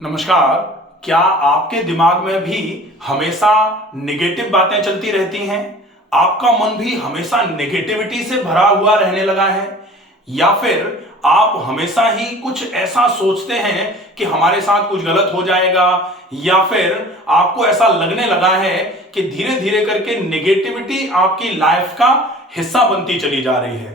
नमस्कार। क्या आपके दिमाग में भी हमेशा नेगेटिव बातें चलती रहती हैं? आपका मन भी हमेशा नेगेटिविटी से भरा हुआ रहने लगा है? या फिर आप हमेशा ही कुछ ऐसा सोचते हैं कि हमारे साथ कुछ गलत हो जाएगा, या फिर आपको ऐसा लगने लगा है कि धीरे धीरे करके नेगेटिविटी आपकी लाइफ का हिस्सा बनती चली जा रही है?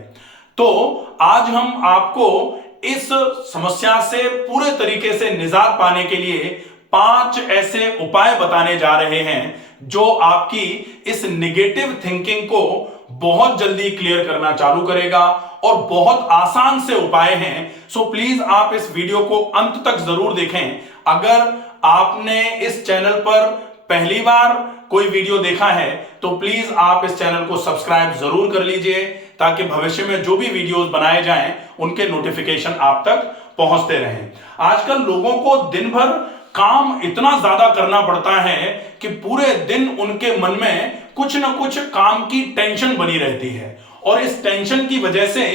तो आज हम आपको इस समस्या से पूरे तरीके से निजात पाने के लिए 5 ऐसे उपाय बताने जा रहे हैं जो आपकी इस निगेटिव थिंकिंग को बहुत जल्दी क्लियर करना चालू करेगा। और बहुत आसान से उपाय हैं, सो प्लीज आप इस वीडियो को अंत तक जरूर देखें। अगर आपने इस चैनल पर पहली बार कोई वीडियो देखा है तो प्लीज आप इस चैनल को सब्सक्राइब जरूर कर लीजिए, ताकि भविष्य में जो भी वीडियोस बनाए जाएं उनके नोटिफिकेशन आप तक पहुंचते रहें। आजकल लोगों को दिन भर काम इतना ज्यादा करना पड़ता है कि पूरे दिन उनके मन में कुछ ना कुछ काम की टेंशन बनी रहती है, और इस टेंशन की वजह से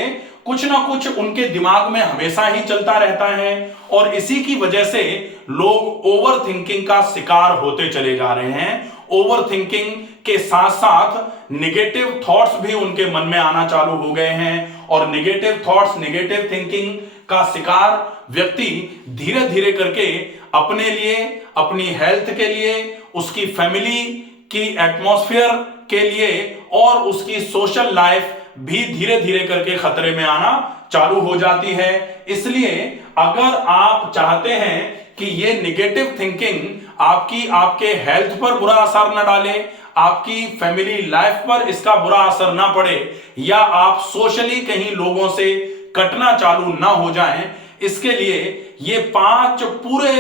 कुछ ना कुछ उनके दिमाग में हमेशा ही चलता रहता है, और इसी की वजह से लोग ओवर थिंकिंग का शिकार होते चले जा रहे हैं। ओवर थिंकिंग के साथ साथ निगेटिव थॉट्स भी उनके मन में आना चालू हो गए हैं, और निगेटिव थॉट्स, निगेटिव थिंकिंग का शिकार व्यक्ति धीरे धीरे करके अपने लिए, अपनी हेल्थ के लिए, उसकी फैमिली की एटमॉस्फेयर के लिए और उसकी सोशल लाइफ भी धीरे धीरे करके खतरे में आना चालू हो जाती है। इसलिए अगर आप चाहते हैं कि ये निगेटिव थिंकिंग आपके हेल्थ पर बुरा असर न डाले, आपकी फैमिली लाइफ पर इसका बुरा असर ना पड़े, या आप सोशली कहीं लोगों से कटना चालू ना हो जाएं, इसके लिए ये 5 पूरे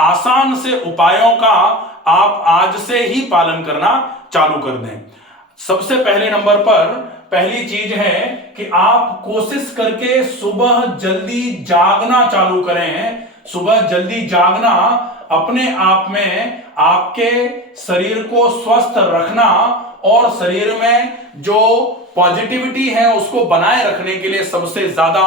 आसान से उपायों का आप आज से ही पालन करना चालू कर दें। सबसे पहले नंबर पर पहली चीज है कि आप कोशिश करके सुबह जल्दी जागना चालू करें। सुबह जल्दी जागना अपने आप में आपके शरीर को स्वस्थ रखना और शरीर में जो पॉजिटिविटी है उसको बनाए रखने के लिए सबसे ज्यादा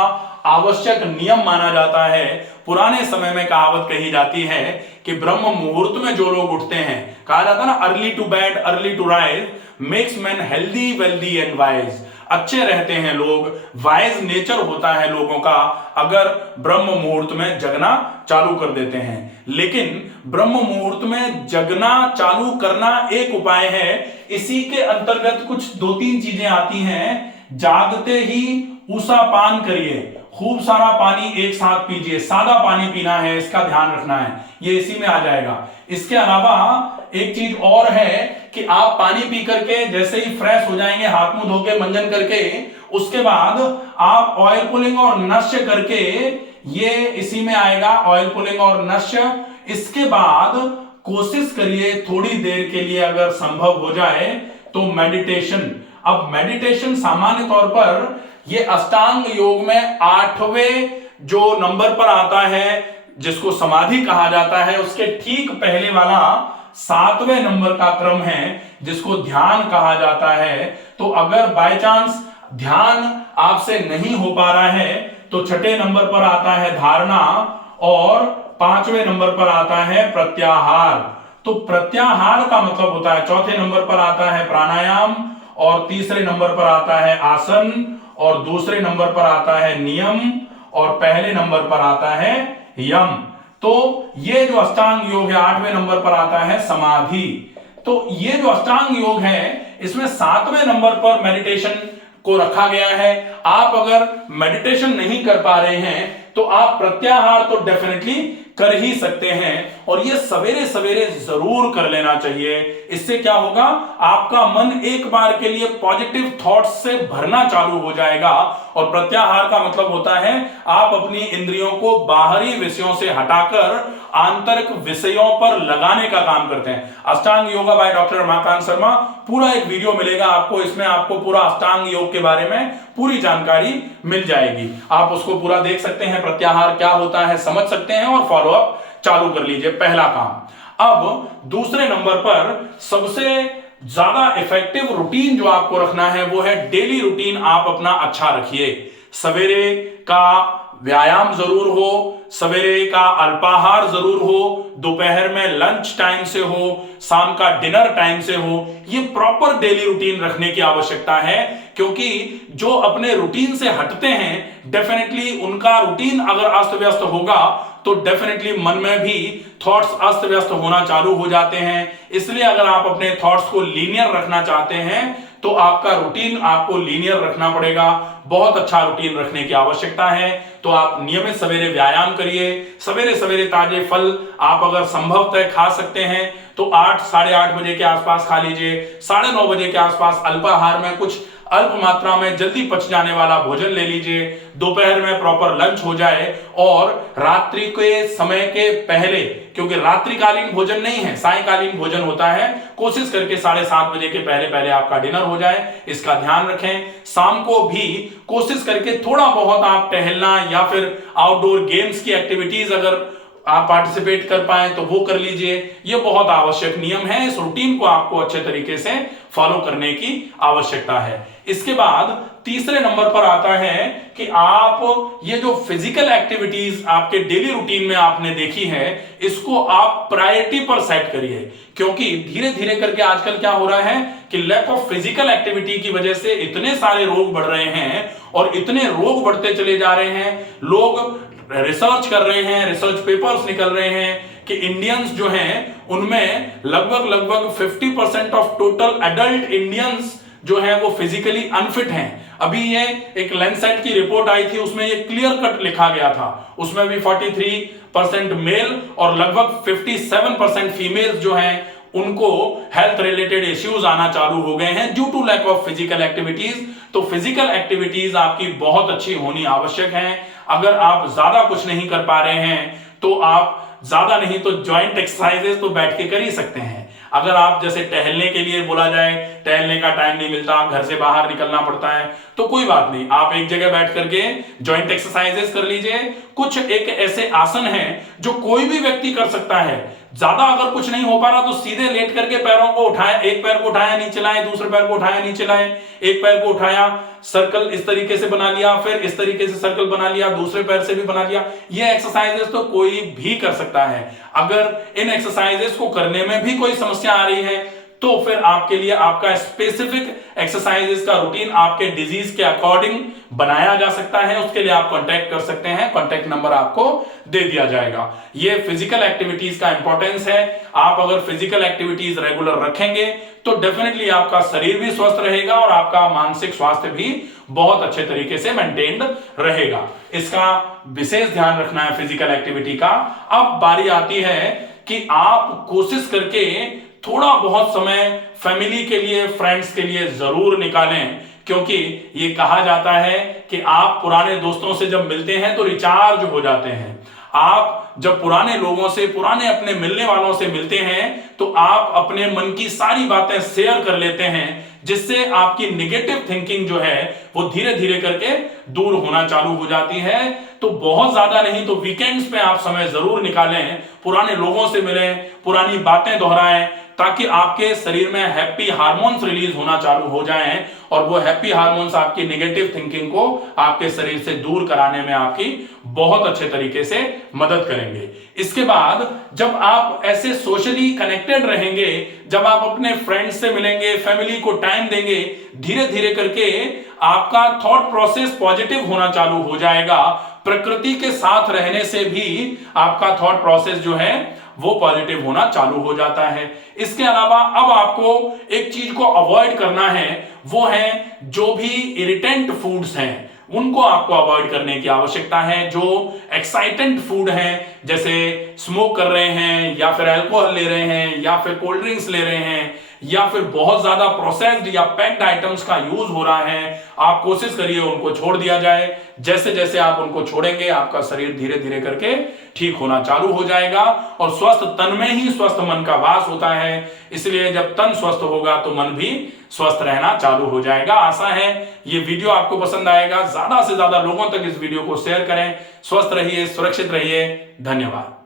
आवश्यक नियम माना जाता है। पुराने समय में कहावत कही जाती है कि ब्रह्म मुहूर्त में जो लोग उठते हैं, कहा जाता है ना, early to bed early to rise makes man healthy wealthy and wise. अच्छे रहते हैं लोग, वाइज नेचर होता है लोगों का अगर ब्रह्म मुहूर्त में जगना चालू कर देते हैं। लेकिन ब्रह्म मुहूर्त में जगना चालू करना एक उपाय है, इसी के अंतर्गत कुछ 2-3 चीजें आती हैं। जागते ही ऊषा पान करिए, खूब सारा पानी एक साथ पीजिए, सादा पानी पीना है, इसका ध्यान रखना है, ये इसी में आ जाएगा। इसके अलावा एक चीज और है कि आप पानी पी करके जैसे ही फ्रेश हो जाएंगे, हाथ मुंह धो के मंजन करके, उसके बाद आप ऑयल पुलिंग और नश्य करके, ये इसी में आएगा, ऑयल पुलिंग और नश्य। इसके बाद कोशिश करिए थोड़ी देर के लिए अगर संभव हो जाए तो मेडिटेशन। अब मेडिटेशन सामान्य तौर पर ये अष्टांग योग में 8वें जो नंबर पर आता है, जिसको समाधि कहा जाता है, उसके ठीक पहले वाला 7वें नंबर का क्रम है जिसको ध्यान कहा जाता है। तो अगर बाय चांस ध्यान आपसे नहीं हो पा रहा है तो 6ठे नंबर पर आता है धारणा, और 5वें नंबर पर आता है प्रत्याहार। तो प्रत्याहार का मतलब होता है, 4थे नंबर पर आता है प्राणायाम, और 3रे नंबर पर आता है आसन, और 2रे नंबर पर आता है नियम, और पहले नंबर पर आता है यम। तो ये जो अष्टांग योग है 8वें नंबर पर आता है समाधि। तो ये जो अष्टांग योग है इसमें 7वें नंबर पर मेडिटेशन को रखा गया है। आप अगर मेडिटेशन नहीं कर पा रहे हैं तो आप प्रत्याहार तो डेफिनेटली कर ही सकते हैं, और ये सवेरे सवेरे जरूर कर लेना चाहिए। इससे क्या होगा, आपका मन एक बार के लिए पॉजिटिव थॉट्स से भरना चालू हो जाएगा। और प्रत्याहार का मतलब होता है आप अपनी इंद्रियों को बाहरी विषयों से हटाकर आंतरिक विषयों पर लगाने का काम करते हैं। अष्टांग योगा बाय डॉक्टर रमाकांत शर्मा, पूरा एक वीडियो मिलेगा आपको, इसमें आपको पूरा अष्टांग योग के बारे में पूरी जानकारी मिल जाएगी। आप उसको पूरा देख सकते हैं, प्रत्याहार क्या होता है समझ सकते हैं, और फॉलो अप चालू कर लीजिए, पहला काम। अब 2रे नंबर पर सबसे ज्यादा इफेक्टिव रूटीन जो आपको रखना है वो है डेली रूटीन। आप अपना अच्छा रखिए, सवेरे का व्यायाम जरूर हो, सवेरे का अल्पाहार जरूर हो, दोपहर में लंच टाइम से हो, शाम का डिनर टाइम से हो। ये प्रॉपर डेली रूटीन रखने की आवश्यकता है, क्योंकि जो अपने रूटीन से हटते हैं डेफिनेटली उनका रूटीन अगर अस्त व्यस्त होगा तो डेफिनेटली मन में भी थॉट्स अस्त व्यस्त होना चालू हो जाते हैं। इसलिए अगर आप अपने थॉट्स को लीनियर रखना चाहते हैं तो आपका रूटीन आपको लीनियर रखना पड़ेगा। बहुत अच्छा रूटीन रखने की आवश्यकता है। तो आप नियमित सवेरे व्यायाम करिए, सवेरे सवेरे ताजे फल आप अगर संभवतः खा सकते हैं तो 8 साढ़े 8 बजे के आसपास खा लीजिए। 9:30 बजे के आसपास अल्पाहार में कुछ अल्प मात्रा में जल्दी पच जाने वाला भोजन ले लीजिए। दोपहर में प्रॉपर लंच हो जाए और रात्रि के समय के पहले, क्योंकि रात्रिकालीन भोजन नहीं है, सायंकालीन भोजन होता है, कोशिश करके 7:30 बजे के पहले पहले आपका डिनर हो जाए, इसका ध्यान रखें। शाम को भी कोशिश करके थोड़ा बहुत आप टहलना या फिर आउटडोर गेम्स की एक्टिविटीज अगर आप पार्टिसिपेट कर पाए तो वो कर लीजिए। ये बहुत आवश्यक नियम है। इस रूटीन को आपको अच्छे तरीके से फॉलो करने की आवश्यकता है। इसके बाद तीसरे नंबर पर आता है कि आप ये जो फिजिकल एक्टिविटीज आपके डेली रूटीन में आपने देखी है, इसको आप प्रायोरिटी पर सेट करिए, क्योंकि धीरे धीरे करके आजकल क्या हो रहा है कि लैक ऑफ फिजिकल एक्टिविटी की वजह से इतने सारे रोग बढ़ रहे हैं और इतने रोग बढ़ते चले जा रहे हैं। लोग रिसर्च कर रहे हैं, रिसर्च पेपर्स निकल रहे हैं कि इंडियंस जो हैं उनमें लगभग 50% ऑफ टोटल एडल्ट इंडियंस जो है वो फिजिकली अनफिट हैं। अभी ये एक लैंसेट की रिपोर्ट आई थी, उसमें ये क्लियर कट लिखा गया था। उसमें भी 43% मेल और लगभग 57% फीमेल जो हैं उनको हेल्थ रिलेटेड इश्यूज आना चालू हो गए हैं due to lack of physical activities. तो फिजिकल एक्टिविटीज आपकी बहुत अच्छी होनी आवश्यक है। अगर आप ज्यादा कुछ नहीं कर पा रहे हैं तो आप ज्यादा नहीं तो जॉइंट एक्सरसाइजेस तो बैठ के कर ही सकते हैं। अगर आप जैसे टहलने के लिए बोला जाए, टहलने का टाइम नहीं मिलता, घर से बाहर निकलना पड़ता है, तो कोई बात नहीं, आप एक जगह बैठ करके जॉइंट एक्सरसाइजेस कर लीजिए। कुछ एक ऐसे आसन हैं जो कोई भी व्यक्ति कर सकता है। ज्यादा अगर कुछ नहीं हो पा रहा तो सीधे लेट करके पैरों को उठाया, एक पैर को उठाया नीचे लाए, दूसरे पैर को उठाया नीचे लाए, एक पैर को उठाया सर्कल इस तरीके से बना लिया, फिर इस तरीके से सर्कल बना लिया, दूसरे पैर से भी बना लिया। ये एक्सरसाइजेस तो कोई भी कर सकता है। अगर इन एक्सरसाइजेस को करने में भी कोई समस्या आ रही है तो फिर आपके लिए आपका स्पेसिफिक एक्सरसाइजेस का रूटीन आपके डिजीज के अकॉर्डिंग बनाया जा सकता है। उसके लिए आप कांटेक्ट कर सकते हैं, कांटेक्ट नंबर आपको दे दिया जाएगा। ये फिजिकल एक्टिविटीज का इंपॉर्टेंस है। आप अगर फिजिकल एक्टिविटीज रेगुलर रखेंगे तो डेफिनेटली आपका शरीर भी स्वस्थ रहेगा और आपका मानसिक स्वास्थ्य भी बहुत अच्छे तरीके से मेंटेन्ड रहेगा। इसका विशेष ध्यान रखना है फिजिकल एक्टिविटी का। अब बारी आती है कि आप कोशिश करके थोड़ा बहुत समय फैमिली के लिए, फ्रेंड्स के लिए जरूर निकालें, क्योंकि ये कहा जाता है कि आप पुराने दोस्तों से जब मिलते हैं तो रिचार्ज हो जाते हैं। आप जब पुराने लोगों से, पुराने अपने मिलने वालों से मिलते हैं तो आप अपने मन की सारी बातें शेयर कर लेते हैं, जिससे आपकी निगेटिव थिंकिंग जो है वो धीरे धीरे करके दूर होना चालू हो जाती है। तो बहुत ज्यादा नहीं तो वीकेंड्स पे आप समय जरूर निकालें, पुराने लोगों से मिलें, पुरानी बातें दोहराएं, ताकि आपके शरीर में हैप्पी हार्मोन्स रिलीज होना चालू हो जाएं और वो हैप्पी हार्मोन्स आपकी नेगेटिव थिंकिंग को आपके शरीर से दूर कराने में आपकी बहुत अच्छे तरीके से मदद करेंगे। इसके बाद जब आप ऐसे सोशली कनेक्टेड रहेंगे, जब आप अपने फ्रेंड्स से मिलेंगे, फैमिली को टाइम देंगे, धीरे धीरे करके आपका थॉट प्रोसेस पॉजिटिव होना चालू हो जाएगा। प्रकृति के साथ रहने से भी आपका थॉट प्रोसेस जो है वो पॉजिटिव होना चालू हो जाता है। इसके अलावा अब आपको एक चीज को अवॉइड करना है, वो है जो भी इरिटेंट फूड्स हैं उनको आपको अवॉइड करने की आवश्यकता है। जो एक्साइटेंट फूड हैं, जैसे स्मोक कर रहे हैं या फिर अल्कोहल ले रहे हैं या फिर कोल्ड ड्रिंक्स ले रहे हैं या फिर बहुत ज्यादा प्रोसेस्ड या पैक्ड आइटम्स का यूज हो रहा है, आप कोशिश करिए उनको छोड़ दिया जाए। जैसे जैसे आप उनको छोड़ेंगे आपका शरीर धीरे धीरे करके ठीक होना चालू हो जाएगा। और स्वस्थ तन में ही स्वस्थ मन का वास होता है, इसलिए जब तन स्वस्थ होगा तो मन भी स्वस्थ रहना चालू हो जाएगा। आशा है ये वीडियो आपको पसंद आएगा। ज्यादा से ज्यादा लोगों तक इस वीडियो को शेयर करें। स्वस्थ रहिए, सुरक्षित रहिए। धन्यवाद।